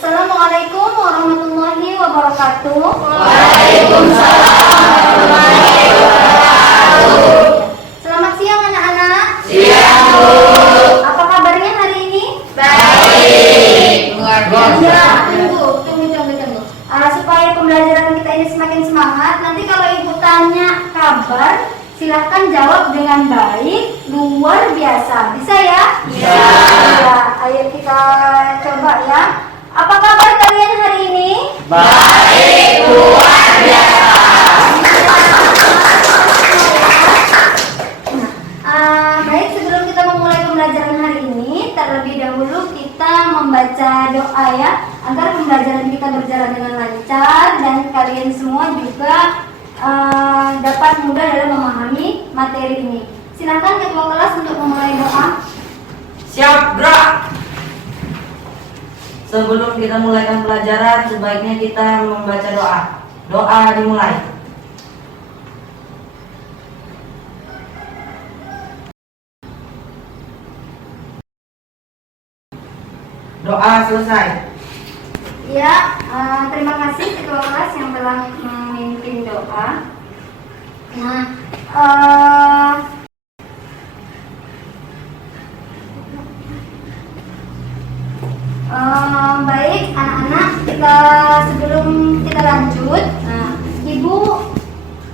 Assalamualaikum warahmatullahi wabarakatuh. Waalaikumsalam warahmatullahi wabarakatuh. Selamat siang anak-anak. Siang, Bu. Apa kabarnya hari ini? Baik. Luar Ya, tunggu. Supaya pembelajaran kita ini semakin semangat, nanti kalau ibu tanya kabar, silahkan jawab dengan baik, luar biasa. Bisa ya? Bisa. Ya, ayo kita coba ya. Apa kabar kalian hari ini? Baik, luar biasa. Baik, sebelum kita memulai pembelajaran hari ini, terlebih dahulu kita membaca doa ya, agar pembelajaran kita berjalan dengan lancar dan kalian semua juga dapat mudah dalam memahami materi ini. Silakan ketua kelas untuk memulai doa. Siap, gerak. Sebelum kita mulaikan pelajaran, sebaiknya kita membaca doa. Doa dimulai. Doa selesai. Ya, terima kasih ketua kelas yang telah memimpin doa. Nah, baik anak-anak, sebelum kita lanjut, ibu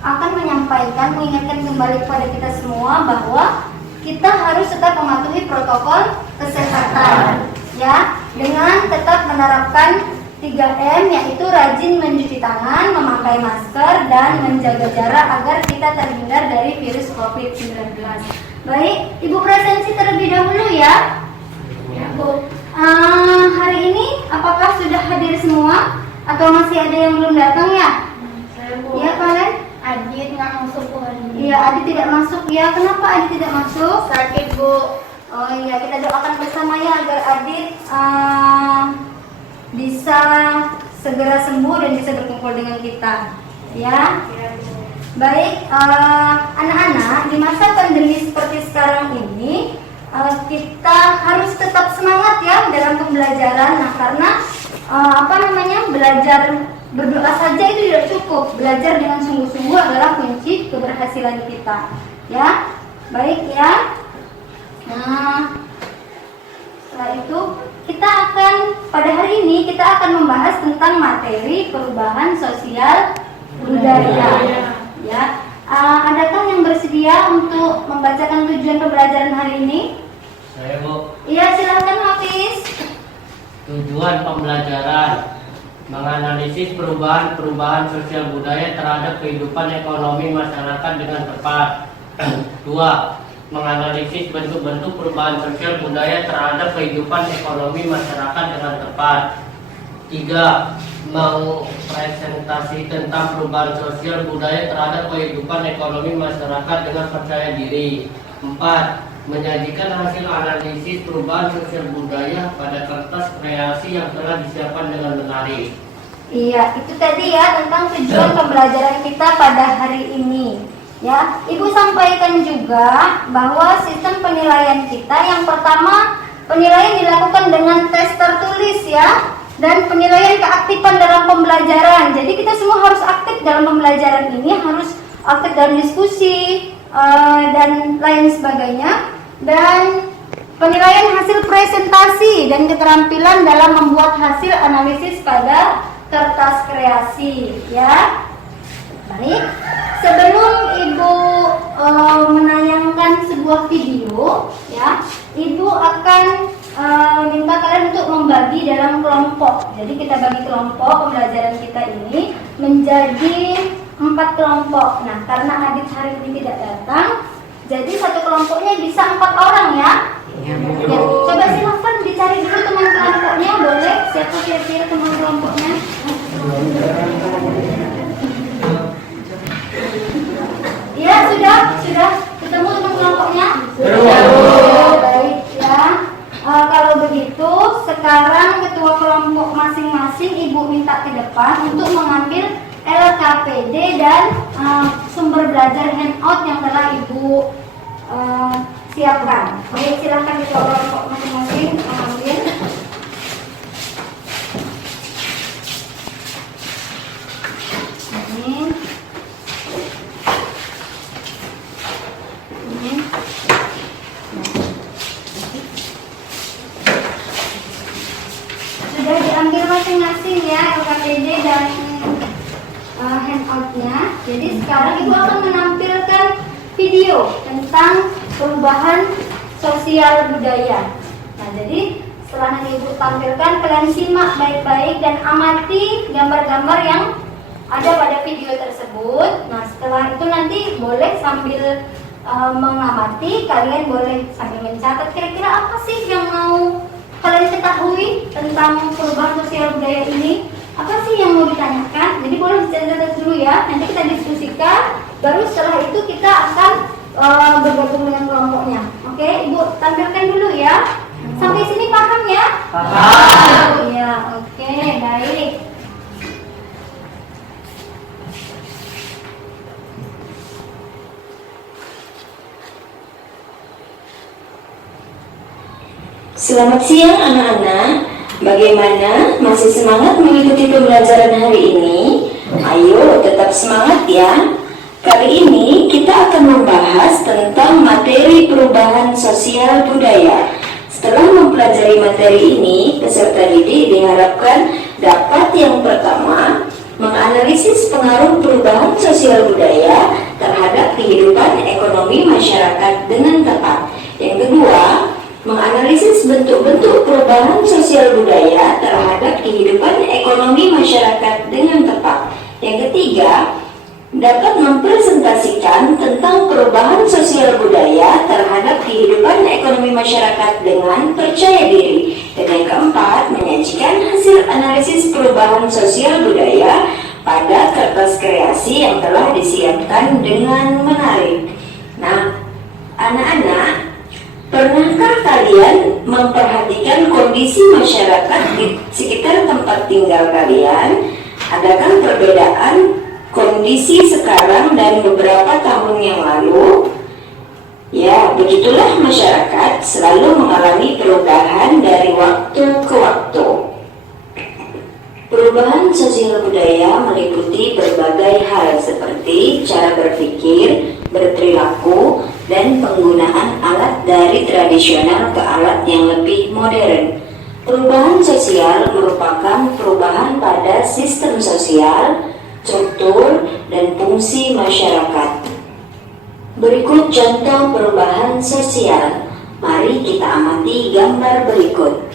akan mengingatkan kembali kepada kita semua bahwa kita harus tetap mematuhi protokol kesehatan ya, dengan tetap menerapkan 3M, yaitu rajin mencuci tangan, memakai masker, dan menjaga jarak agar kita terhindar dari virus COVID-19. Baik, Ibu presensi terlebih dahulu ya. Bu, hari ini apakah sudah hadir semua atau masih ada yang belum datang ya? Saya, Bu. Iya kalian? Adit nggak masuk, Bu, hari ini. Iya, Adit tidak masuk ya. Kenapa Adit tidak masuk? Sakit, Bu. Oh iya, kita doakan bersama ya agar Adit bisa segera sembuh dan bisa berkumpul dengan kita ya. Baik, anak-anak, di masa pandemi seperti sekarang ini kita harus tetap semangat ya dalam pembelajaran. Nah, karena belajar berdoa saja itu tidak cukup. Belajar dengan sungguh-sungguh adalah kunci keberhasilan kita ya. Baik ya. Nah, setelah itu pada hari ini kita akan membahas tentang materi perubahan sosial budaya. Ya, adakah yang bersedia untuk membacakan tujuan pembelajaran hari ini? Saya, Bu. Iya, silakan Hafiz. Tujuan pembelajaran menganalisis perubahan sosial budaya terhadap kehidupan ekonomi masyarakat dengan tepat. 2. Menganalisis bentuk-bentuk perubahan sosial budaya terhadap kehidupan ekonomi masyarakat dengan tepat. 3. Mempresentasi tentang perubahan sosial budaya terhadap kehidupan ekonomi masyarakat dengan percaya diri. 4. Menyajikan hasil analisis perubahan sosial budaya pada kertas kreasi yang telah disiapkan dengan menarik. Iya, itu tadi ya tentang tujuan pembelajaran kita pada hari ini. Ya, Ibu sampaikan juga bahwa sistem penilaian kita yang pertama, penilaian dilakukan dengan tes tertulis ya, dan penilaian keaktifan dalam pembelajaran. Jadi kita semua harus aktif dalam pembelajaran ini, harus aktif dalam diskusi dan lain sebagainya. Dan penilaian hasil presentasi dan keterampilan dalam membuat hasil analisis pada kertas kreasi ya. Baik, sebelum Ibu menayangkan sebuah video ya, Ibu akan minta kalian untuk membagi dalam kelompok. Jadi kita bagi kelompok pembelajaran kita ini menjadi 4 kelompok. Nah, karena Adit hari ini tidak datang, jadi satu kelompoknya bisa 4 orang ya. Ya, coba silahkan dicari dulu teman kelompoknya, boleh? Siapa kira-kira teman kelompoknya? Ya, sudah ketemu teman kelompoknya? Sudah. Baik ya. Kalau begitu, sekarang ketua kelompok masing-masing Ibu minta ke depan untuk mengambil LKPD dan sumber belajar handout yang telah Ibu siapkan. Baik, silakan ketua kelompok masing-masing mengambil. masing-masing ya LKPD dan handoutnya. Jadi sekarang Ibu akan menampilkan video tentang perubahan sosial budaya. Nah, jadi setelah nanti Ibu tampilkan, kalian simak baik-baik dan amati gambar-gambar yang ada pada video tersebut. Nah, setelah itu nanti boleh sambil mengamati, kalian boleh sambil mencatat kira-kira apa sih yang mau kalian ketahui tentang perubahan sosial budaya ini. Apa sih yang mau ditanyakan? Jadi boleh dicatat dulu ya. Nanti kita diskusikan. Baru setelah itu kita akan bergabung dengan kelompoknya. Oke, Ibu tampilkan dulu ya. Sampai sini paham ya? Paham. Iya, oke, baik. Selamat siang anak-anak. Bagaimana? Masih semangat mengikuti pembelajaran hari ini? Ayo tetap semangat ya. Kali ini kita akan membahas tentang materi perubahan sosial budaya. Setelah mempelajari materi ini, peserta didik diharapkan dapat yang pertama menganalisis pengaruh perubahan sosial budaya terhadap kehidupan ekonomi masyarakat dengan tepat. Yang kedua, menganalisis bentuk-bentuk perubahan sosial budaya terhadap kehidupan ekonomi masyarakat dengan tepat. Yang ketiga, dapat mempresentasikan tentang perubahan sosial budaya terhadap kehidupan ekonomi masyarakat dengan percaya diri. Dan yang keempat, menyajikan hasil analisis perubahan sosial budaya pada kertas kreasi yang telah disiapkan dengan menarik. Nah, anak-anak, pernahkah kalian memperhatikan kondisi masyarakat di sekitar tempat tinggal kalian? Adakah perbedaan kondisi sekarang dan beberapa tahun yang lalu? Ya, begitulah masyarakat selalu mengalami perubahan dari waktu ke waktu. Perubahan sosial budaya meliputi berbagai hal seperti cara berpikir, berperilaku, dan penggunaan alat dari tradisional ke alat yang lebih modern. Perubahan sosial merupakan perubahan pada sistem sosial, struktur, dan fungsi masyarakat. Berikut contoh perubahan sosial. Mari kita amati gambar berikut.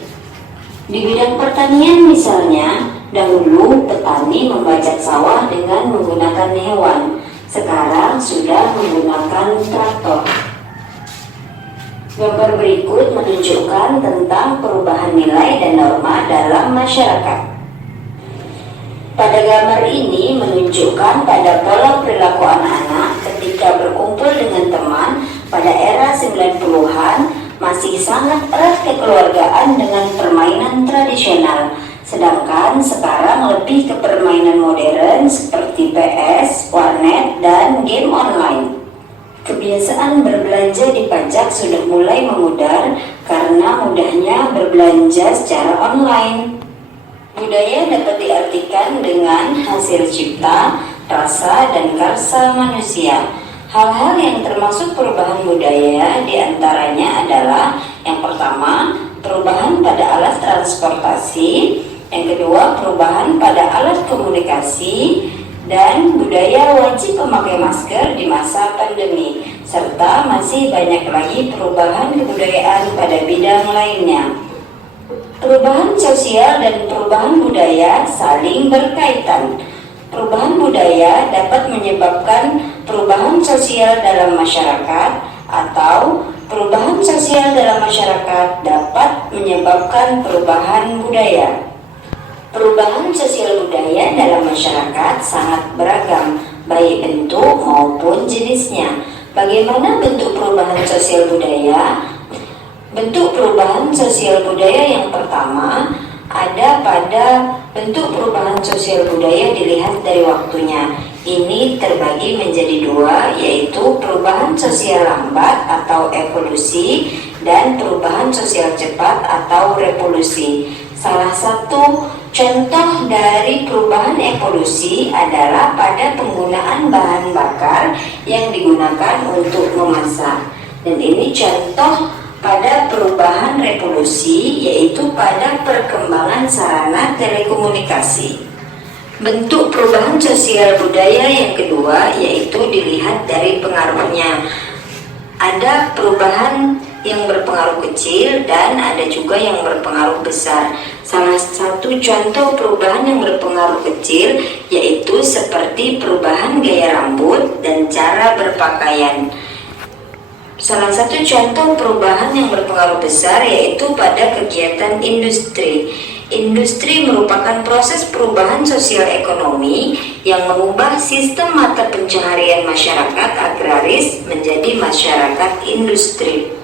Di bidang pertanian misalnya, dahulu petani membajak sawah dengan menggunakan hewan. Sekarang sudah menggunakan traktor. Gambar berikut menunjukkan tentang perubahan nilai dan norma dalam masyarakat. Pada gambar ini menunjukkan pada pola perilaku anak-anak ketika berkumpul dengan teman pada era 90-an masih sangat erat kekeluargaan dengan permainan tradisional. Sedangkan sekarang lebih ke permainan modern seperti PS, warnet, dan game online. Kebiasaan berbelanja di pajak sudah mulai memudar karena mudahnya berbelanja secara online. Budaya dapat diartikan dengan hasil cipta, rasa, dan karsa manusia. Hal-hal yang termasuk perubahan budaya diantaranya adalah yang pertama, perubahan pada alat transportasi, yang kedua, perubahan pada alat komunikasi, dan budaya wajib memakai masker di masa pandemi, serta masih banyak lagi perubahan kebudayaan pada bidang lainnya. Perubahan sosial dan perubahan budaya saling berkaitan. Perubahan budaya dapat menyebabkan perubahan sosial dalam masyarakat, atau perubahan sosial dalam masyarakat dapat menyebabkan perubahan budaya. Perubahan sosial budaya dalam masyarakat sangat beragam, baik bentuk maupun jenisnya. Bagaimana bentuk perubahan sosial budaya? Bentuk perubahan sosial budaya yang pertama ada pada bentuk perubahan sosial budaya dilihat dari waktunya. Ini terbagi menjadi dua, yaitu perubahan sosial lambat atau evolusi dan perubahan sosial cepat atau revolusi. Salah satu contoh dari perubahan evolusi adalah pada penggunaan bahan bakar yang digunakan untuk memasak. Dan ini contoh pada perubahan revolusi, yaitu pada perkembangan sarana telekomunikasi. Bentuk perubahan sosial budaya yang kedua yaitu dilihat dari pengaruhnya. Ada perubahan yang berpengaruh kecil dan ada juga yang berpengaruh besar. Salah satu contoh perubahan yang berpengaruh kecil yaitu seperti perubahan gaya rambut dan cara berpakaian. Salah satu contoh perubahan yang berpengaruh besar yaitu pada kegiatan industri. Industri merupakan proses perubahan sosial ekonomi yang mengubah sistem mata pencaharian masyarakat agraris menjadi masyarakat industri.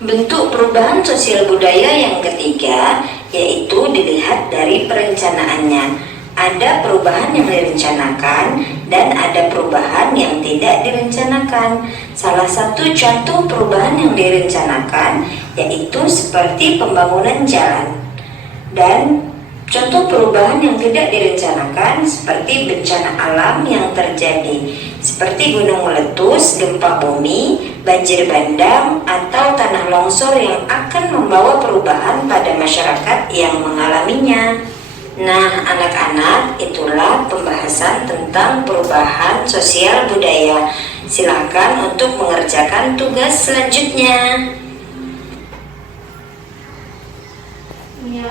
Bentuk perubahan sosial budaya yang ketiga yaitu dilihat dari perencanaannya. Ada perubahan yang direncanakan dan ada perubahan yang tidak direncanakan. Salah satu contoh perubahan yang direncanakan yaitu seperti pembangunan jalan. Dan contoh perubahan yang tidak direncanakan seperti bencana alam yang terjadi, seperti gunung meletus, gempa bumi, banjir bandang, atau tanah longsor yang akan membawa perubahan pada masyarakat yang mengalaminya. Nah, anak-anak, itulah pembahasan tentang perubahan sosial budaya. Silakan untuk mengerjakan tugas selanjutnya. Ya,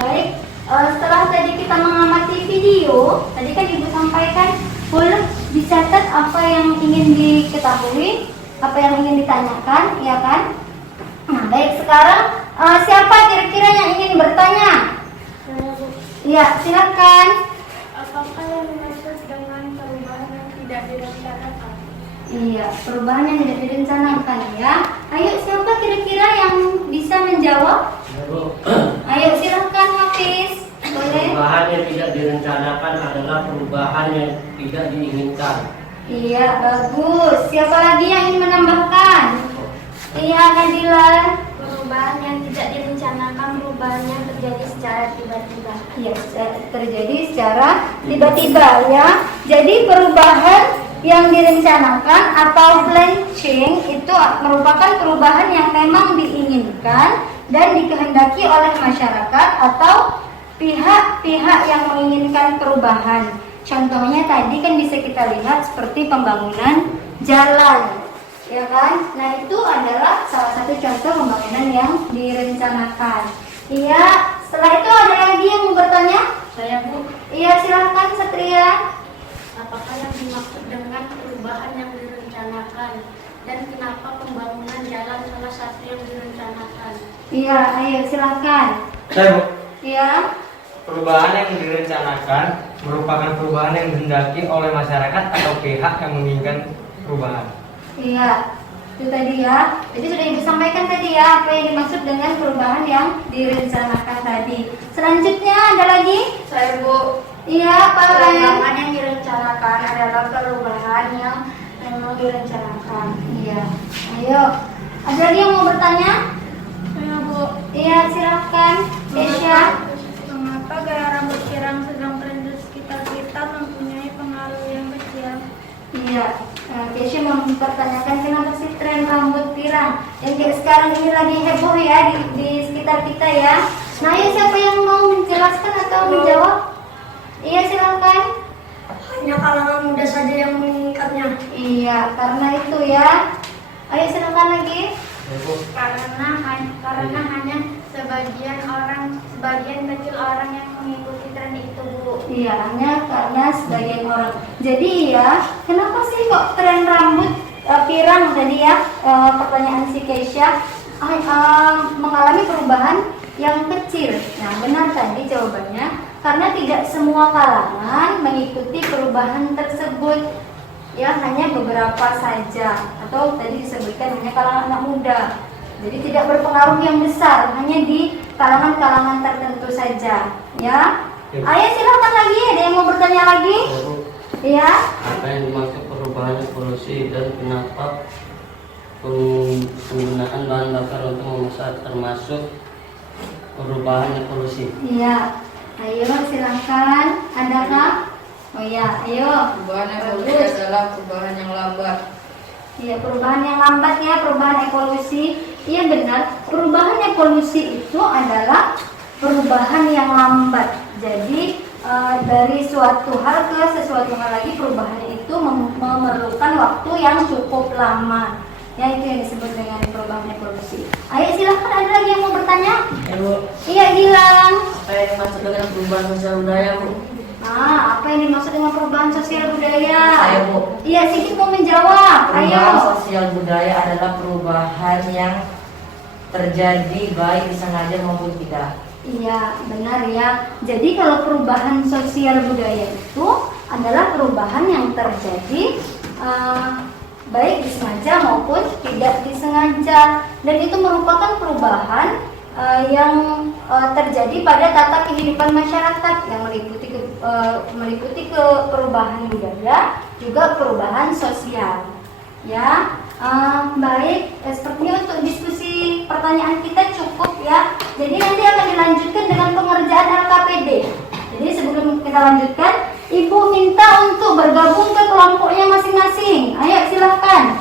baik. Setelah tadi kita mengamati video, tadi kan Ibu sampaikan boleh dicatat apa yang ingin diketahui, apa yang ingin ditanyakan, ya kan? Nah, baik, sekarang siapa kira-kira yang ingin bertanya? Ya, silakan. Apakah yang dimaksud dengan perubahan yang tidak direncanakan? Iya, perubahan yang tidak direncanakan ya. Ayo, siapa kira-kira yang bisa menjawab? Ayo, silakan Hafiz. Boleh? Perubahan yang tidak direncanakan adalah perubahan yang tidak diinginkan. Iya, bagus. Siapa lagi yang ingin menambahkan? Iya, Nadila. Perubahan yang tidak direncanakan, perubahan yang terjadi secara tiba-tiba. Iya, terjadi secara tiba-tiba ya. Jadi perubahan yang direncanakan atau plan change itu merupakan perubahan yang memang diinginkan dan dikehendaki oleh masyarakat atau pihak-pihak yang menginginkan perubahan. Contohnya tadi kan bisa kita lihat seperti pembangunan jalan, ya kan? Nah, itu adalah salah satu contoh pembangunan yang direncanakan. Iya, setelah itu ada lagi yang mau bertanya? Saya, Bu. Iya, silakan Satria. Apakah yang dimaksud dengan perubahan yang direncanakan? Dan kenapa pembangunan jalan salah satu yang direncanakan? Iya, ayo silakan. Saya, Bu. Iya. Perubahan yang direncanakan merupakan perubahan yang dihendaki oleh masyarakat atau pihak yang menginginkan perubahan. Iya, itu tadi ya. Jadi sudah Ibu sampaikan tadi ya apa yang dimaksud dengan perubahan yang direncanakan tadi. Selanjutnya ada lagi? Saya, Bu. Iya, Pak Ren. Perubahan yang direncanakan adalah perubahan yang memang direncanakan. Iya. Ayo. Ada lagi yang mau bertanya? Saya, Bu. Iya, silakan. Kesya. Mengapa gaya rambut pirang sedang tren di sekitar kita mempunyai pengaruh yang kecil? Iya. Kesya mempertanyakan kenapa sih tren rambut pirang yang sekarang ini lagi heboh ya di sekitar kita ya. Nah, ayo siapa yang mau menjelaskan atau menjawab? Iya, silakan. Hanya kalangan muda saja yang menginginkannya. Iya, karena itu ya. Ayo silakan lagi. Karena hanya sebagian kecil orang yang mengikuti tren itu, Bu. Iya, hanya karena sebagian orang. Jadi ya, kenapa sih kok tren rambut pirang tadi ya? Pertanyaan si Keisha mengalami perubahan yang kecil. Nah, benar tadi jawabannya. Karena tidak semua kalangan mengikuti perubahan tersebut. Ya, hanya beberapa saja. Atau tadi disebutkan hanya kalangan anak muda. Jadi tidak berpengaruh yang besar, hanya di kalangan-kalangan tertentu saja. Ya. Ayo silakan lagi, ada yang mau bertanya lagi? Iya. Apa yang dimaksud perubahan evolusi dan kenapa penggunaan bahan bakar untuk memasak termasuk perubahan evolusi? Iya. Ayo silakan. Adakah? Oh ya, ayo. Perubahan evolusi adalah perubahan yang lambat. Iya, perubahan yang lambat ya, perubahan evolusi Iya benar, perubahan evolusi itu adalah perubahan yang lambat. Jadi dari suatu hal ke sesuatu hal lagi, perubahan itu memerlukan waktu yang cukup lama. Ya, itu yang disebut dengan perubahan evolusi. Ayo silahkan, ada lagi yang mau bertanya? Ya Bu, Iya, Gilang. apa yang dimaksud dengan perubahan sosial budaya Bu? Apa yang dimaksud dengan perubahan sosial budaya? Ayo Bu. Iya, Sigit mau menjawab. Perubahan Ayo. sosial budaya adalah perubahan yang terjadi baik disengaja maupun tidak. Iya, benar ya. Jadi kalau perubahan sosial budaya itu adalah perubahan yang terjadi baik disengaja maupun tidak disengaja, dan itu merupakan perubahan yang terjadi pada tata kehidupan masyarakat yang meliputi ke perubahan budaya, juga perubahan sosial. Ya, baik. Sepertinya untuk diskusi pertanyaan kita cukup ya. Jadi nanti akan dilanjutkan dengan pengerjaan LKPD. Jadi sebelum kita lanjutkan, Ibu minta untuk bergabung ke kelompoknya masing-masing. Ayo silahkan.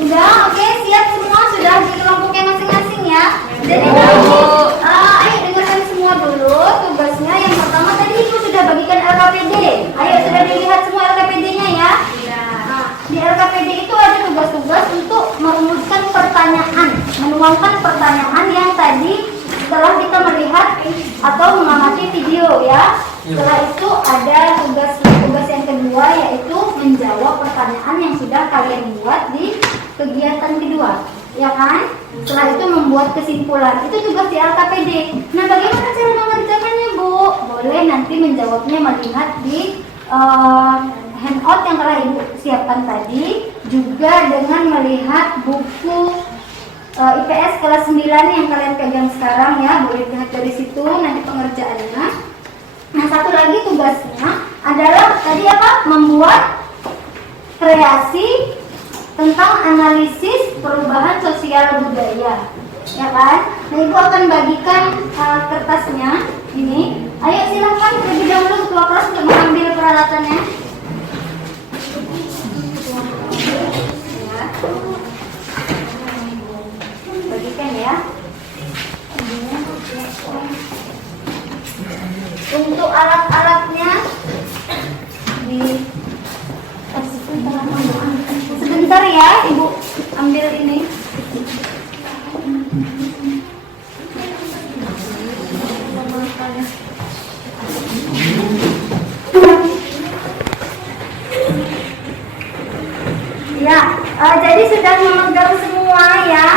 Sudah, oke, siap semua, sudah di kelompoknya masing-masing ya. Jadi ayo dengarkan semua dulu tugasnya. Yang pertama tadi Ibu sudah bagikan LKPD. Ayo sudah dilihat semua LKPD-nya ya. Nah, di LKPD itu ada tugas-tugas untuk merumuskan pertanyaan, menuangkan pertanyaan yang tadi setelah kita melihat atau mengamati video ya. Setelah itu ada tugas yang kedua, yaitu menjawab pertanyaan yang sudah kalian buat di kegiatan kedua, ya kan? Setelah itu membuat kesimpulan. Itu tugas di LKPD. Nah, bagaimana cara mengerjakannya, Bu? Boleh nanti menjawabnya melihat di handout yang telah Ibu siapkan tadi, juga dengan melihat buku IPS kelas 9 yang kalian pegang sekarang ya. Boleh lihat dari situ nanti pengerjaannya. Nah, satu lagi tugasnya adalah tadi apa? Membuat kreasi tentang analisis perubahan sosial budaya, ya kan? Nah, Ibu akan bagikan kertasnya ini. Ayo silahkan terlebih dahulu ketua kelas untuk mengambil peralatannya. Ya. Bagikan ya. Untuk alat-alatnya di sebentar ya, Ibu ambil ini. Ya, jadi sudah memegang semua ya.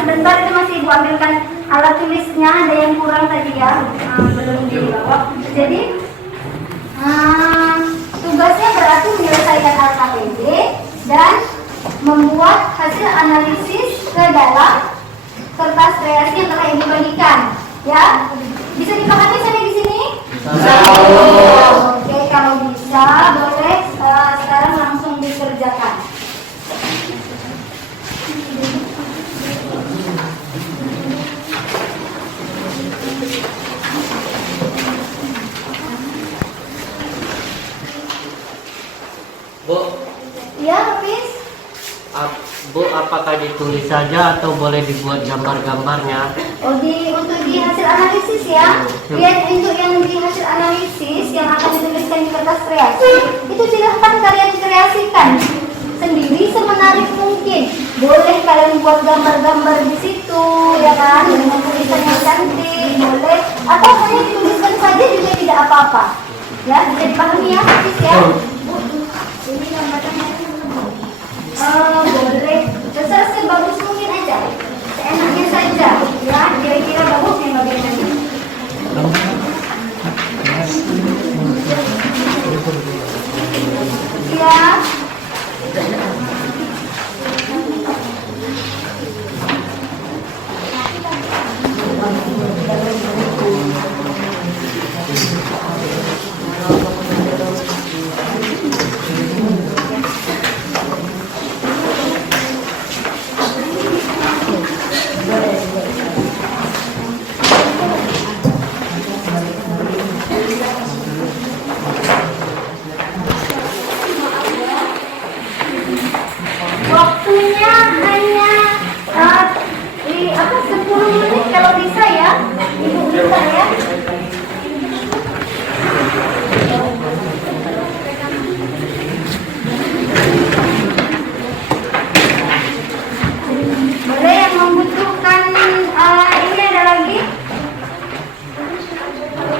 Sebentar itu masih Ibu ambilkan alat tulisnya, ada yang kurang tadi ya, belum dibawa. Jadi tugasnya berarti menyelesaikan LKPD dan membuat hasil analisis ke dalam kertas kreasi yang telah Ibu bagikan. Ya, bisa dipahami sampai di sini? Oke, kalau bisa boleh sekarang langsung dikerjakan. Bu, Ya, Hafiz. Bu, apakah ditulis saja atau boleh dibuat gambar-gambarnya? Untuk di hasil analisis ya. Lihat untuk yang di hasil analisis yang akan dituliskan di kertas kreasi, itu silahkan kalian kreasikan sendiri semenarik mungkin. Boleh kalian buat gambar-gambar di situ, ya kan, dengan tulisan yang cantik, boleh. Atau hanya dituliskan saja juga tidak apa-apa. Ya, bisa dipahami ya, Hafiz ya. Ini gambarnya. Boleh. Besar sebagus mungkin aja. Seenaknya saja. Ya, kira-kira bagusnya bagaimana? Ya. Waktunya hanya 10 menit kalau bisa ya, Ibu bisa ya. Boleh yang membutuhkan ini ada lagi?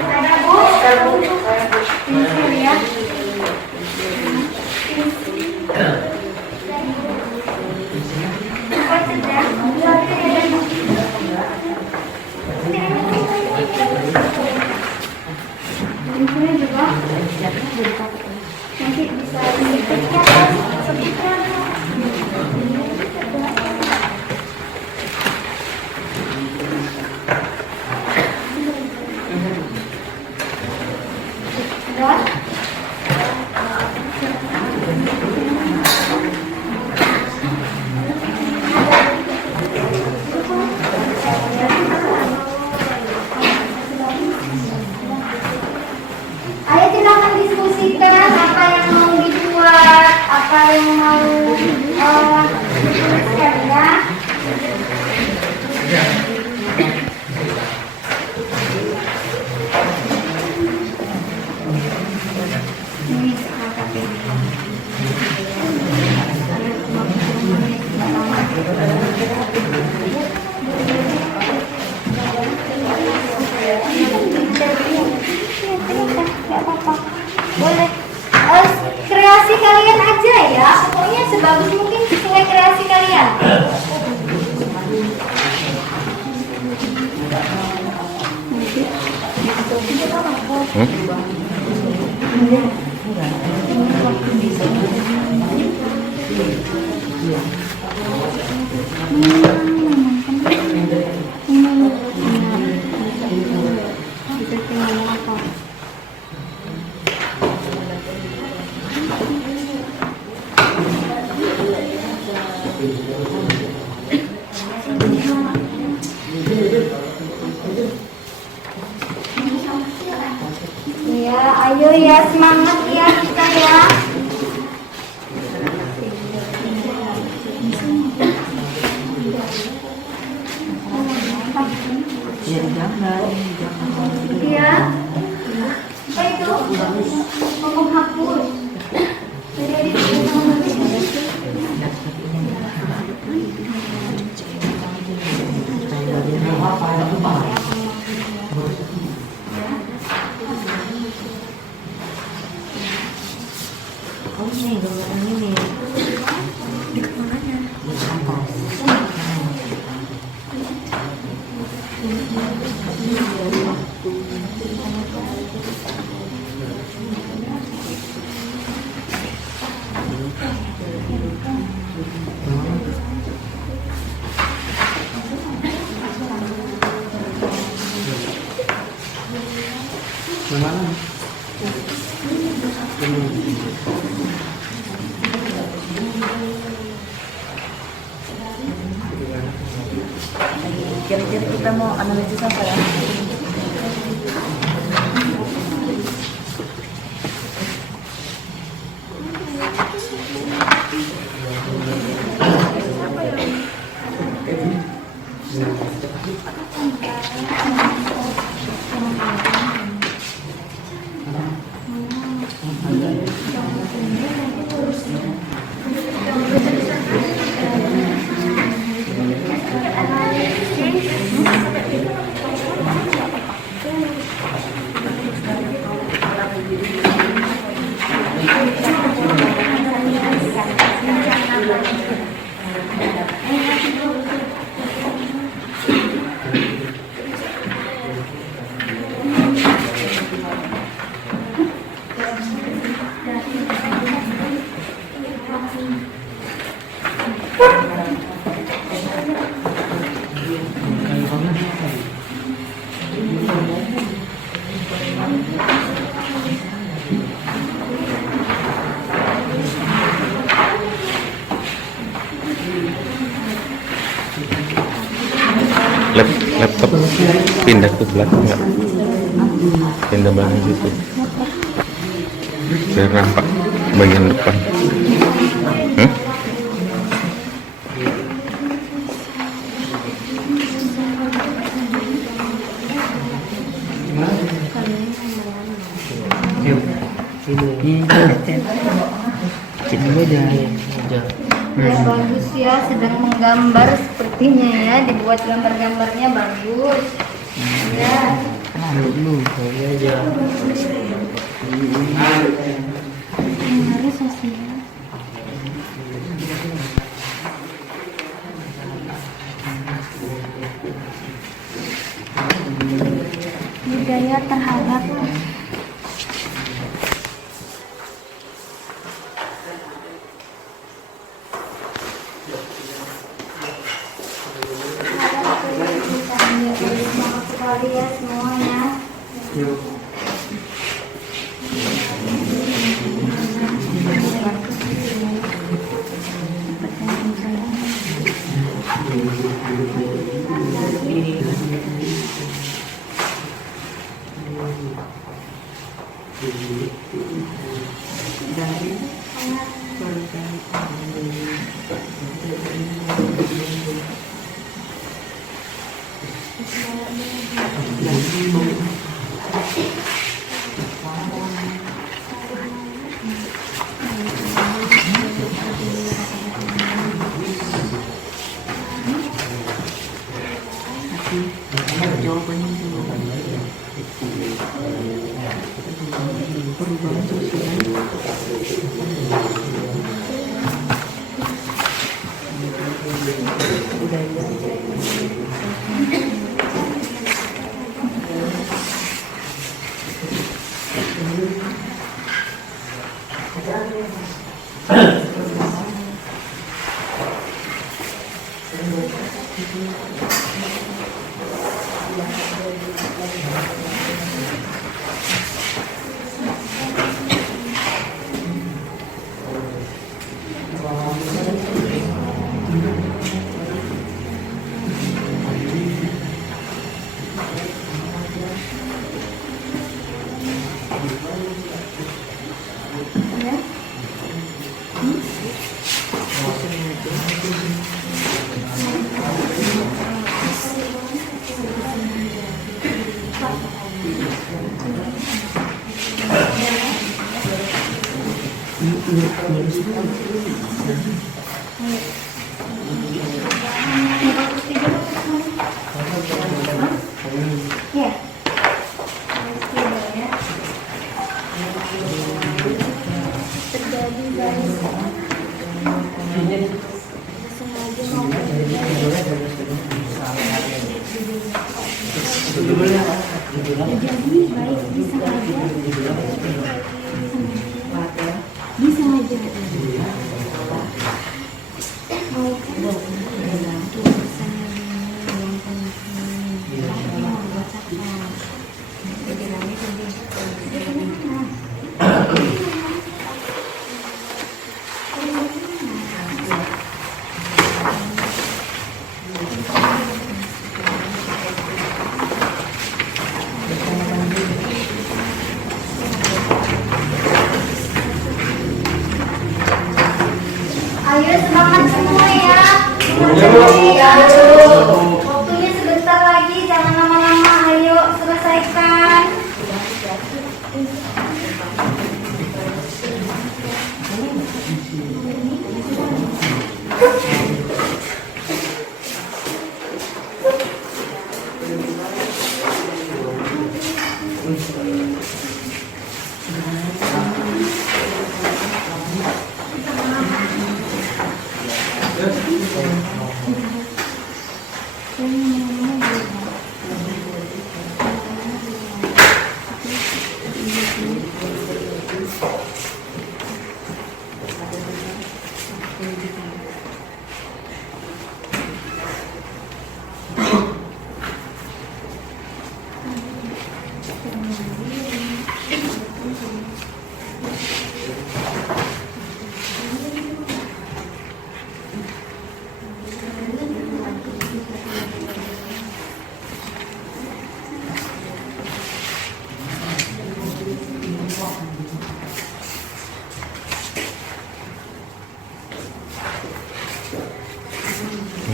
Ada Bu? Pensil ya. Ini juga nanti bisa dipecahkan sebutkan. Sudah? Ayo silakan diskusikan apa yang mau dibuat, apa yang mau dituliskan ya. Boleh kreasi kalian aja ya, pokoknya sebagus mungkin sesuai kreasi kalian. Ya, ayo ya, semangat ya kita ya. Iya. Apa itu? Ngomong hapus. Kira-kira kita mau analisis apa ya? Pindah ke belakang nggak? Pindah belakang situ. Biar nampak bagian depan. Hmm? Ya bagus ya, sedang menggambar sepertinya ya, dibuat gambar-gambarnya bagus. Ya. Harus sosial. Budaya terhadap sekali ya semuanya. Ya. Terjadi dari sengaja jadi baik disengaja ayo semangat semua ya. Waktunya sebentar lagi, jangan lama-lama. Ayo selesaikan.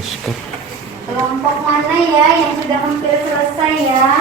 Skip. Kelompok mana ya yang sudah hampir selesai ya?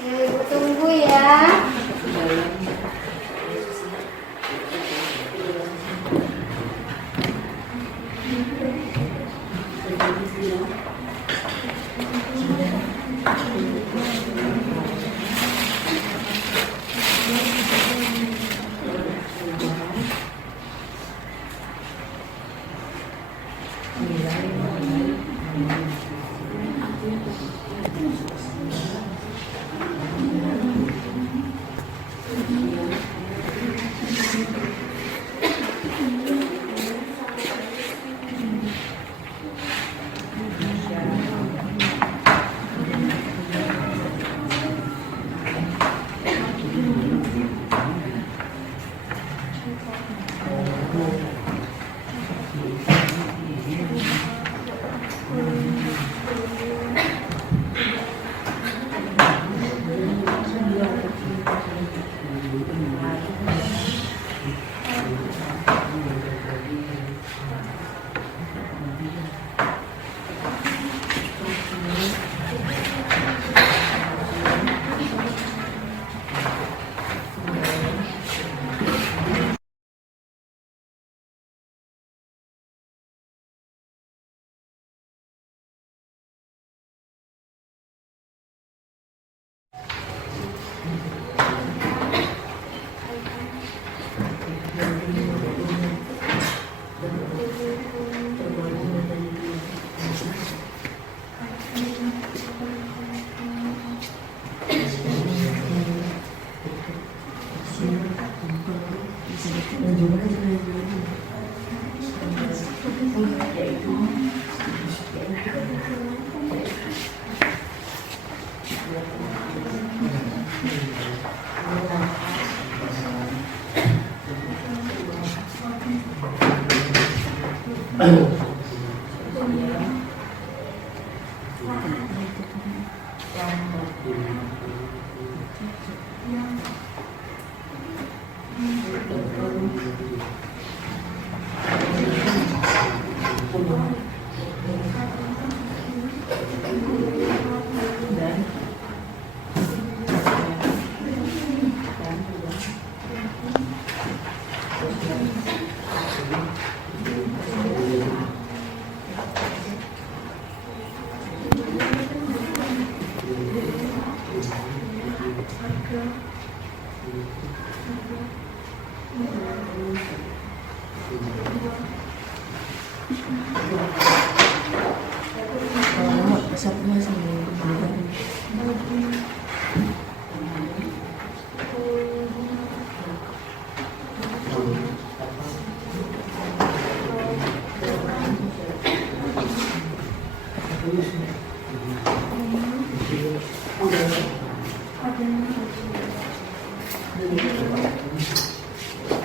Oke, Ibu tunggu ya.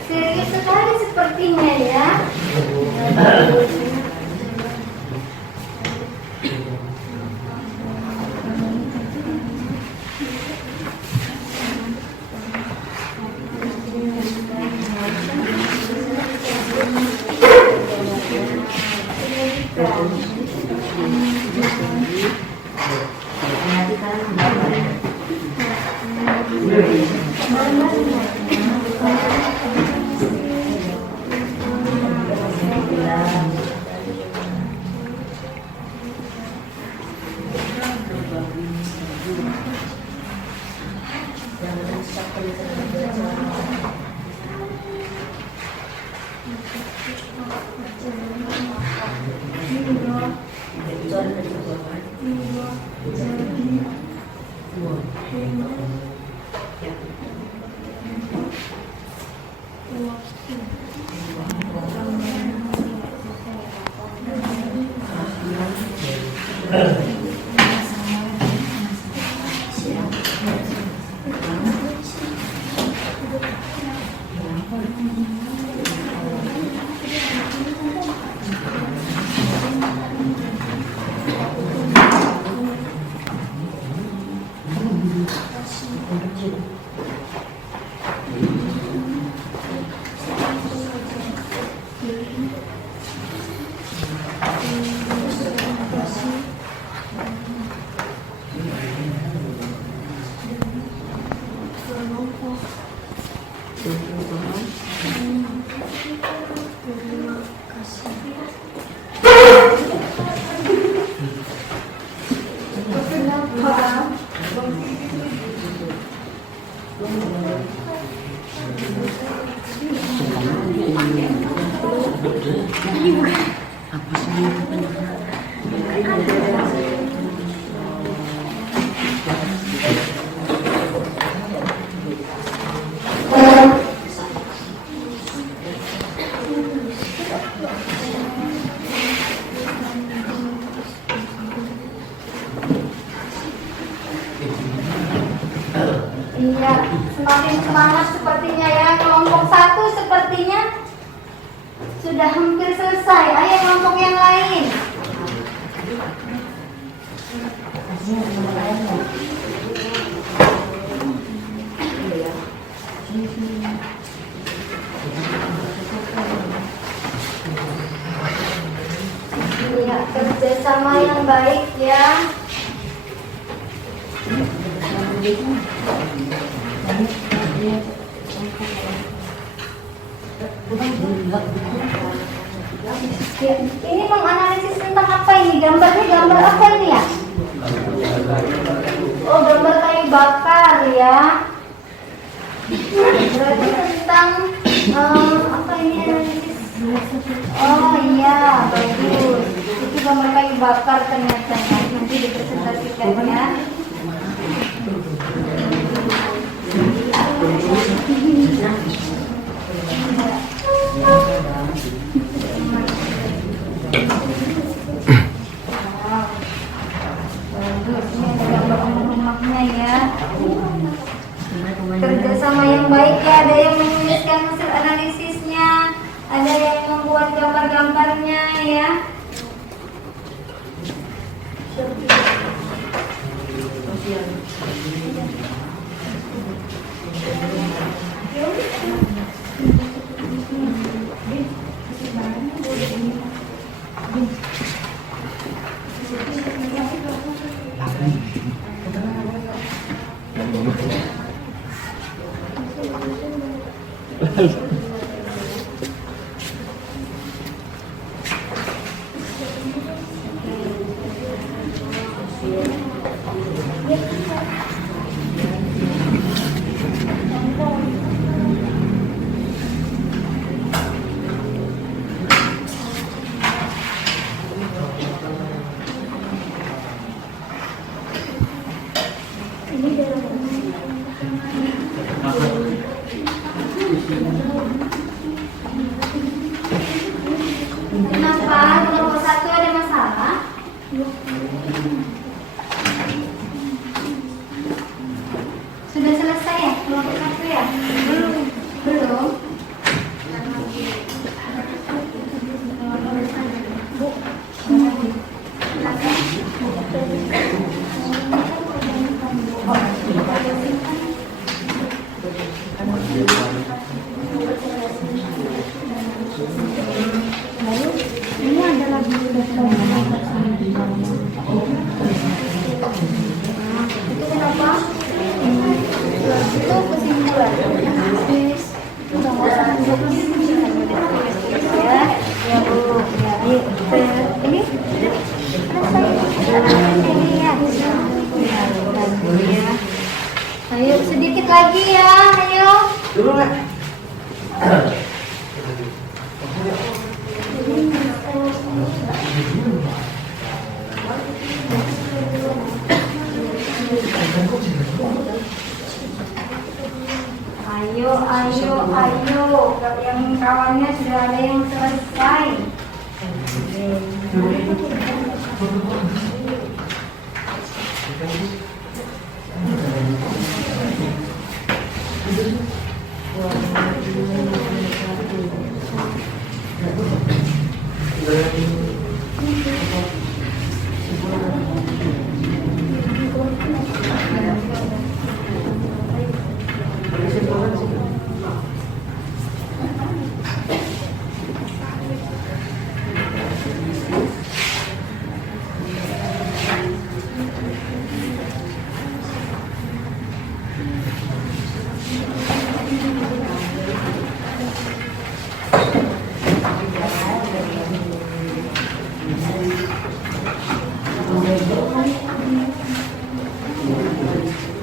Serius sekali sepertinya ya. Iya, semakin semangat sepertinya ya. Kelompok 1 sepertinya sudah hampir selesai. Ayo kelompok yang lain. Iya, kerjasama yang baik ya. Ini menganalisis tentang apa ini? Gambarnya gambar apa ini ya? Oh, gambar kayu bakar ya. Berarti tentang apa ini analisis? Oh iya, bagus. Itu gambar kayu bakar ternyata ya. Nanti dipresentasikan ya. Kerjasama yang baik ya, ada yang menuliskan hasil analisisnya, ada yang membuat gambar-gambarnya ya. Kenapa kelompok 1 ada masalah? Sudah selesai ya kelompok 1 ya? Belum. Ini adalah itu kenapa? Itu kesimpulan. Ya, ya Bu. Ya, ayo. Ini ini ya. Ya. Ayo sedikit lagi ya, ayo. Dulu nggak? Ayo, yang kawan-kawannya sudah ada yang selesai.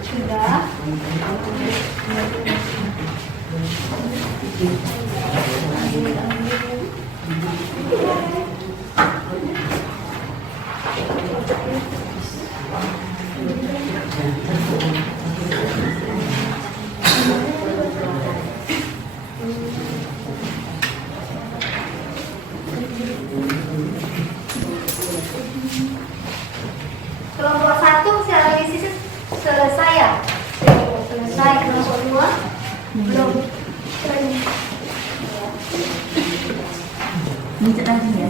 Sudah. Kelompok 1 secara analisis selesai ya? Selesai. Kelompok 2 belum. Lanjut lagi ya.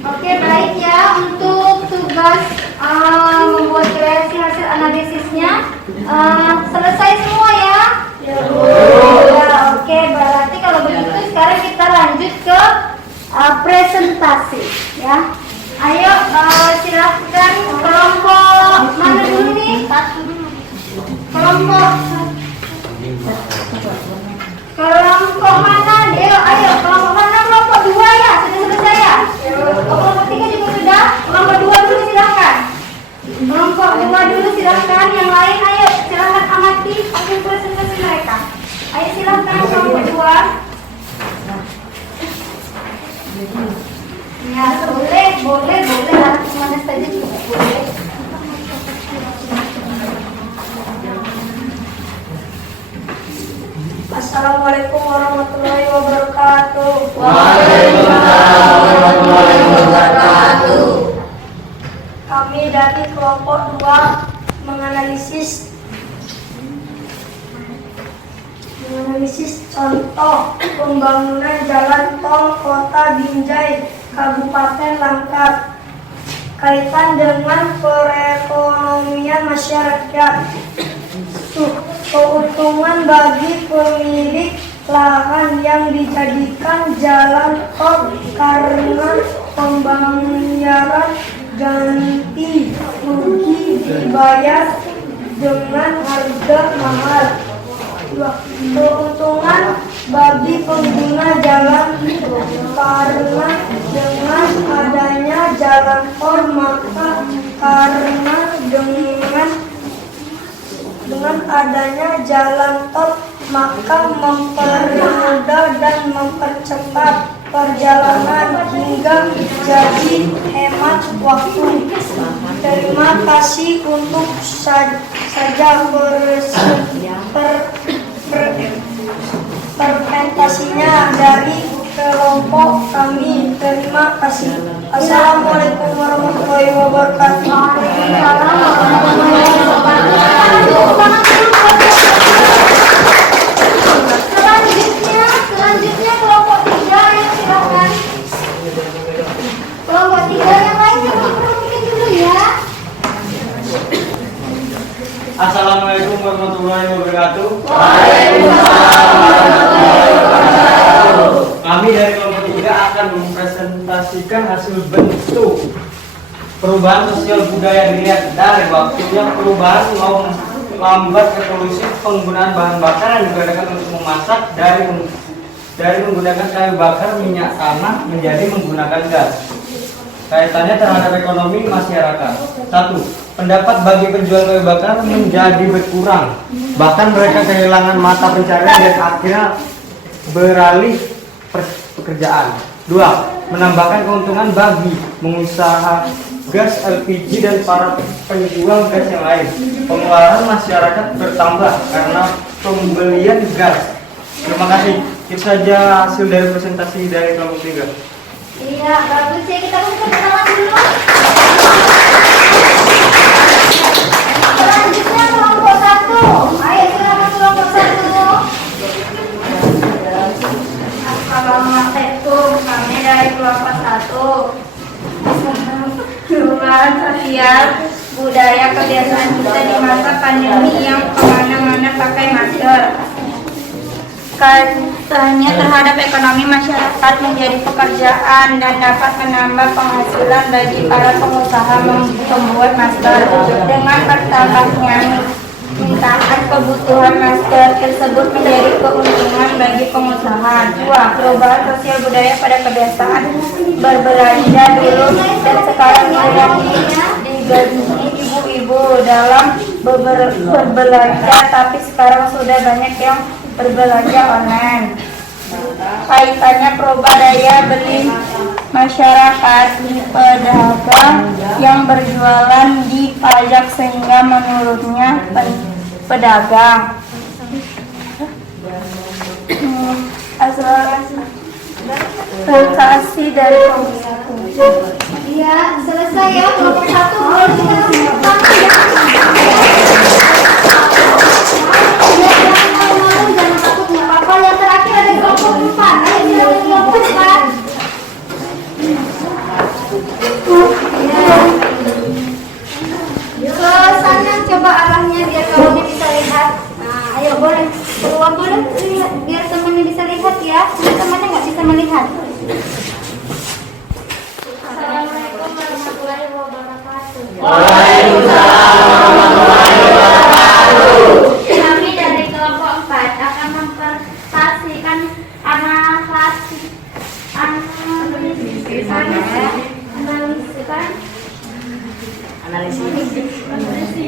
Oke, baik ya. Untuk tugas membuat kreasi hasil analisisnya selesai semua ya? Ya, oke, berarti kalau begitu sekarang kita lanjut ke presentasi ya. Ayo silahkan kelompok mana dulu nih? Kelompok mana? Deo, ayo kelompok mana? Kelompok 2 ya? Sudah selesai ya? Kelompok 3 juga sudah? Kelompok 2 dulu silahkan. Kelompok 2 dulu silahkan. Yang lain ayo silahkan amati hasil presentasi mereka. Ayo silahkan kelompok 2. Ya boleh lah, kemana saja juga boleh. Assalamualaikum warahmatullahi wabarakatuh. Waalaikumsalam warahmatullahi wabarakatuh. Kami dari kelompok 2 menganalisis contoh pembangunan jalan tol Kota Binjai, Kabupaten Langkat, kaitan dengan perekonomian masyarakat, keuntungan bagi pemilik lahan yang dijadikan jalan tol karena pembayaran ganti rugi dibayar dengan harga mahal. Keuntungan bagi pengguna jalan karena dengan adanya jalan tol maka dengan adanya jalan tol maka mempermudah dan mempercepat perjalanan hingga jadi hemat waktu. Terima kasih untuk saja presentasinya dari kelompok kami. Terima kasih. Assalamualaikum warahmatullahi wabarakatuh. Selanjutnya kelompok 3 yang silakan. Kelompok 3 yang lainnya mungkin dulu ya. Assalamualaikum warahmatullahi wabarakatuh. Waalaikumsalam warahmatullahi wabarakatuh. Kami dari kelompok 3 akan mempresentasikan hasil bentuk perubahan sosial budaya dilihat dari waktu yang perubahan memperlambat evolusi penggunaan bahan bakar yang digunakan untuk memasak dari menggunakan kayu bakar minyak tanah menjadi menggunakan gas. Kaitannya terhadap ekonomi masyarakat. 1. Pendapat bagi penjual kayu bakar menjadi berkurang. Bahkan mereka kehilangan mata pencarian dan akhirnya beralih pekerjaan. 2. Menambahkan keuntungan bagi pengusaha gas LPG dan para penjual gas yang lain. Pengeluaran masyarakat bertambah karena pembelian gas. Terima kasih. Itu saja hasil dari presentasi dari kelompok 3. Iya, bagus ya. Kita buka kenalan dulu. Selanjutnya kelompok 1. Ayo silakan kelompok 1. Assalamualaikum. Kami dari kelompok 1. Perubahan sosial, budaya, kebiasaan kita di masa pandemi yang kemana-mana pakai masker. Kaitannya terhadap ekonomi masyarakat menjadi pekerjaan dan dapat menambah penghasilan bagi para pengusaha membuat masker. Dengan bertambahnya mintaan kebutuhan masker tersebut menjadi keuntungan bagi pengusaha. 2. Perubahan sosial budaya pada kebiasaan berbelanja dulu dan sekarang yang diganti ibu-ibu dalam berbelanja, tapi sekarang sudah banyak yang berbelanja online. Kaitannya perubahan daya beli masyarakat, pedagang yang berjualan dipajak sehingga menurutnya pedagang asosiasi dari kelompok. Iya, selesai ya kelompok 1. Boleh kita tepuk tangan ya. Jangan takut, nggak apa-apa. Yang terakhir ada kelompok 4. Ayo silakan kelompok 4. Ke sana coba arahnya biar kawannya bisa lihat. Nah, ayo boleh keluar, boleh biar temannya bisa lihat ya. Temannya nggak bisa melihat. Assalamualaikum warahmatullahi wabarakatuh. Waalaikumsalam warahmatullahi wabarakatuh. Kami dari kelompok 4 akan mempresentasikan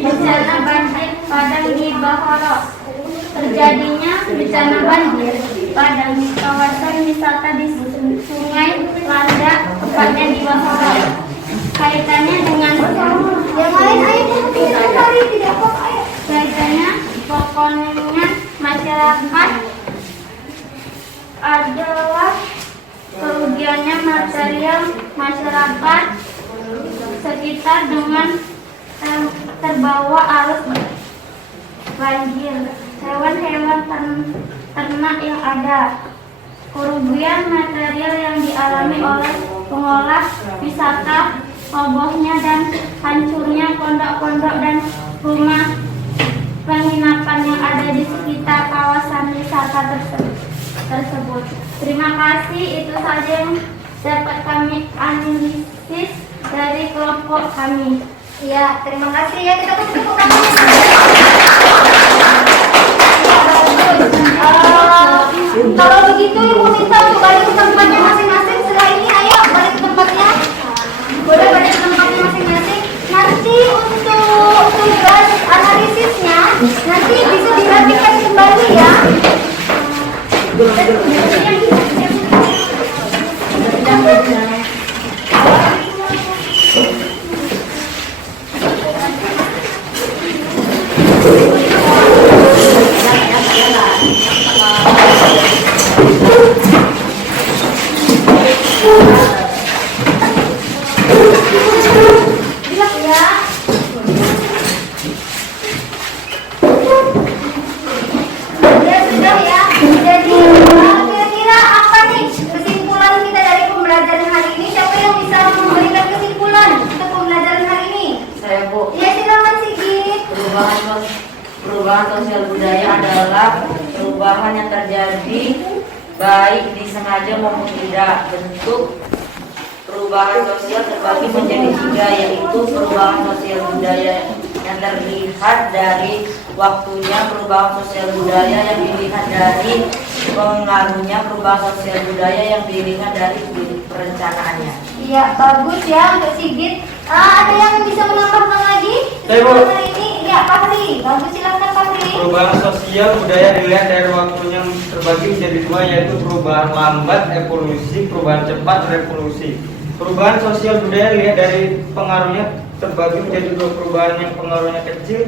bencana banjir Padang di Bahoro. Terjadinya bencana banjir Padang di kawasan wisata di Sungai Landa, tepatnya di Bahoro. Kaitannya dengan yang lain, kaitannya pokoknya masyarakat adalah kerugiannya material masyarakat sekitar dengan terbawa arus banjir, hewan-hewan ternak yang ada, kerugian material yang dialami oleh pengolah wisata, robohnya dan hancurnya pondok-pondok dan rumah penginapan yang ada di sekitar kawasan wisata tersebut. Terima kasih, itu saja yang dapat kami analisis dari kelompok kami. Ya, terima kasih ya. Kita tepuk tangan. Kalau begitu Ibu minta untuk balik ke tempatnya masing-masing. Setelah ini ayo balik ke tempatnya. Boleh balik ke tempatnya masing-masing. Nanti untuk tugas analisisnya nanti bisa diperhatikan kembali ya. Perubahan sosial budaya adalah perubahan yang terjadi baik disengaja maupun tidak. Bentuk perubahan sosial terbagi menjadi 3, yaitu perubahan sosial budaya yang terlihat dari waktunya perubahan sosial budaya yang dilihat dari pengaruhnya perubahan sosial budaya yang dilihat dari perencanaannya. Iya, bagus ya untuk Sigit. Ada yang bisa menambahkan lagi? Saya, Bu. Hari ini, ya Pak Hri. Bagus, silakan Pak Hri. Perubahan sosial budaya dilihat dari waktunya terbagi menjadi dua, yaitu perubahan lambat evolusi, perubahan cepat revolusi. Perubahan sosial budaya dilihat dari pengaruhnya terbagi menjadi dua, perubahan yang pengaruhnya kecil,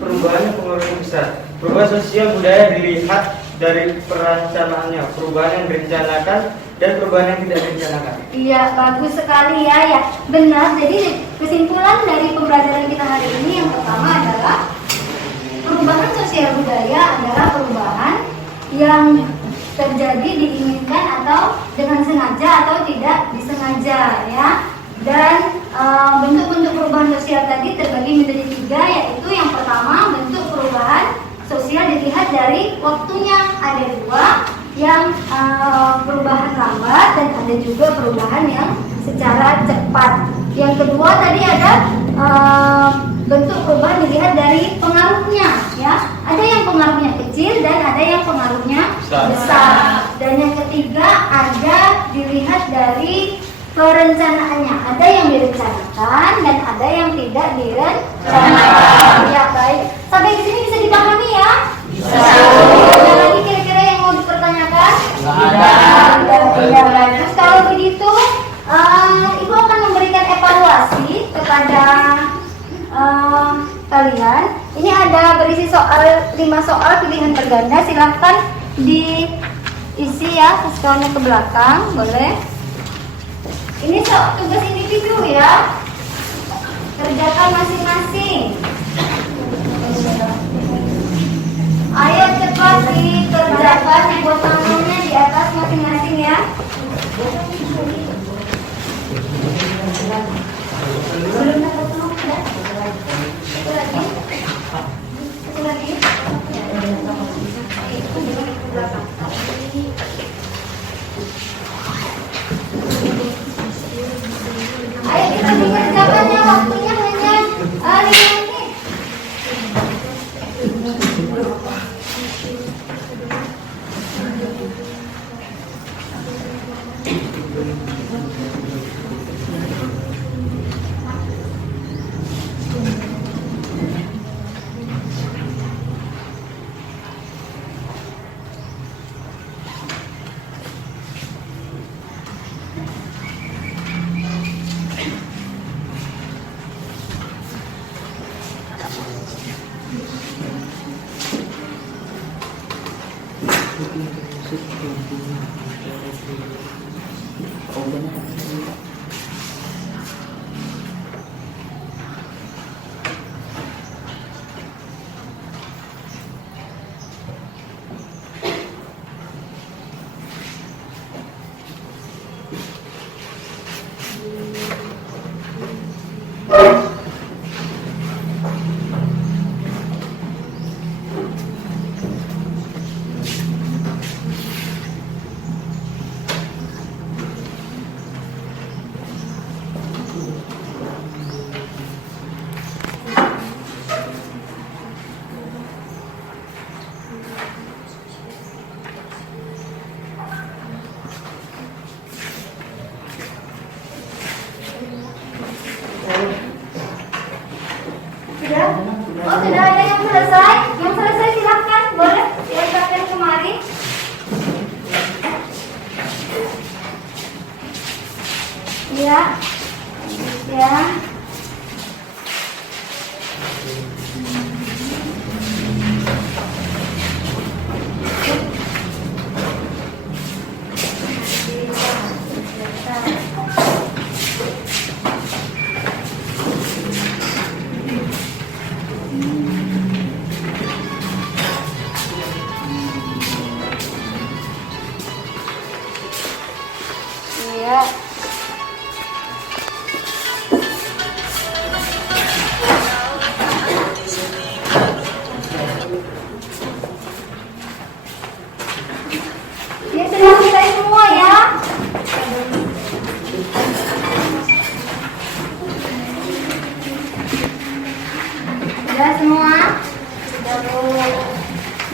perubahan yang pengaruhnya besar. Perubahan sosial budaya dilihat dari perencanaannya, perubahan yang direncanakan dan perubahan yang tidak direncanakan. Iya, bagus sekali ya. Ya, benar. Jadi kesimpulan dari pembelajaran kita hari ini yang pertama adalah perubahan sosial budaya adalah perubahan yang terjadi diinginkan atau dengan sengaja atau tidak disengaja ya. Dan bentuk-bentuk perubahan sosial tadi terbagi menjadi tiga, yaitu yang pertama bentuk perubahan sosial dilihat dari waktunya, ada dua, yang perubahan lambat dan ada juga perubahan yang secara cepat. Yang kedua tadi ada bentuk perubahan dilihat dari pengaruhnya ya, ada yang pengaruhnya kecil dan ada yang pengaruhnya besar. Dan yang ketiga ada dilihat dari perencanaannya, ada yang direncanakan dan ada yang tidak direncanakan. Ya baik, sampai di sini bisa dipahami ya? Bisa. Ada lagi kira-kira yang mau dipertanyakan? Tidak. Bagus. Kalau begitu, Ibu akan memberikan evaluasi kepada kalian. Ini ada berisi 5 soal pilihan berganda. Silahkan diisi ya, siswanya ke belakang, boleh. Ini tugas individu ya, kerjakan masing-masing. Ayo cepat dikerjakan, dibuat tangannya di atas masing-masing ya. Belum dapat nomor ya? Satu lagi. Itu juga di belakang. Ayo kita dikerjakannya, waktunya hanya 5 menit.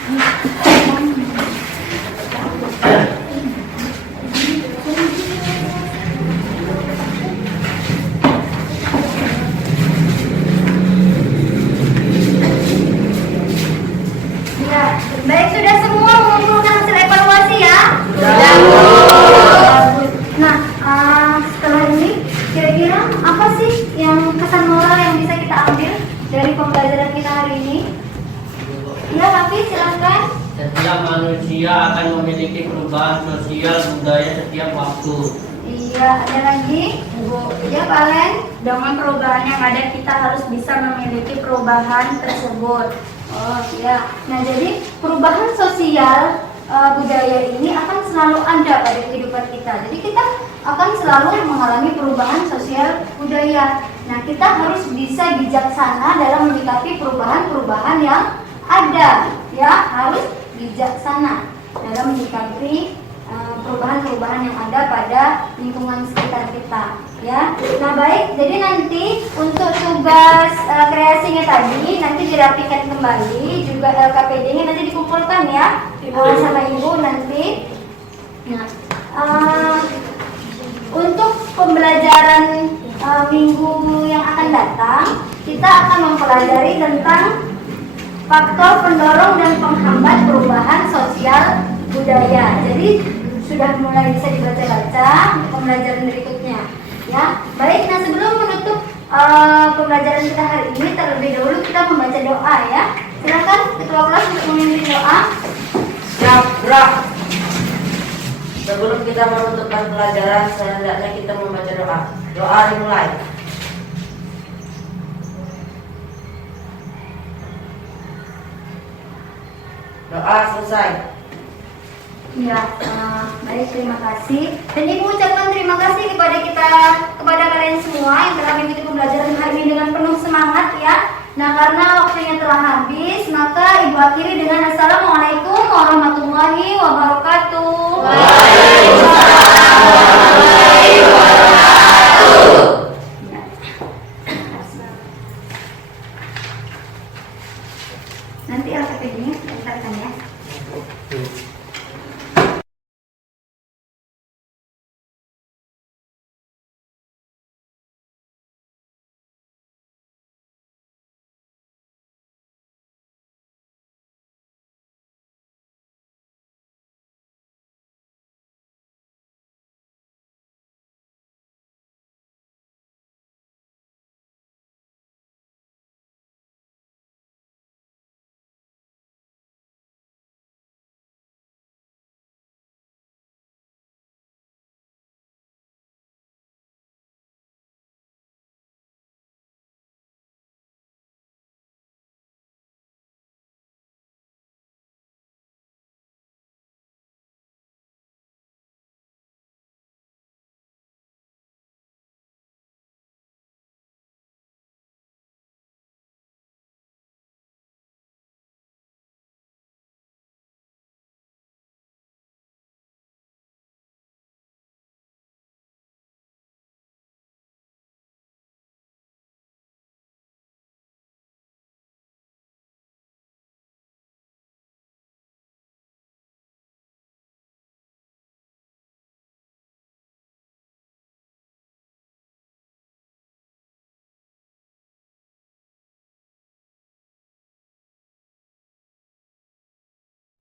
Ya, baik, sudah semua mengumpulkan hasil evaluasi ya? Sudah. Nah, setelah ini kira-kira apa sih yang kesan moral yang bisa kita ambil dari pembelajaran kita hari ini? Ya, Hafiz, silakan. Setiap manusia akan memiliki perubahan sosial budaya setiap waktu. Iya, ada lagi? Bu, ya Pak Len? Dengan perubahan yang ada, kita harus bisa memiliki perubahan tersebut. Oh iya. Nah, jadi perubahan sosial budaya ini akan selalu ada pada kehidupan kita. Jadi kita akan selalu mengalami perubahan sosial budaya. Nah, kita harus bisa bijaksana dalam menyikapi perubahan-perubahan yang ada. Ya, harus bijaksana dalam menyikapi perubahan-perubahan yang ada pada lingkungan sekitar kita, ya. Nah, baik, jadi nanti untuk tugas kreasinya tadi nanti dirapikan kembali, juga LKPD-nya nanti dikumpulkan ya sama Ibu nanti. Nah, untuk pembelajaran minggu yang akan datang, kita akan mempelajari tentang faktor pendorong dan penghambat perubahan sosial budaya. Jadi sudah mulai bisa dibaca-baca untuk pembelajaran berikutnya, ya. Baik, nah sebelum menutup pembelajaran kita hari ini, terlebih dahulu kita membaca doa ya. Silakan ketua kelas untuk memimpin doa. Siap, gerak. Sebelum kita menutupkan pelajaran, sehendaknya kita membaca doa. Doa dimulai. Doa selesai. Ya, baik, terima kasih. Dan Ibu ucapkan terima kasih kepada kalian semua yang telah mengikuti pembelajaran hari ini dengan penuh semangat ya. Nah, karena waktunya telah habis, maka Ibu akhiri dengan Assalamualaikum warahmatullahi wabarakatuh. Waalaikumsalam warahmatullahi wabarakatuh. Ya. Nanti LKPD-nya diantarkan ya.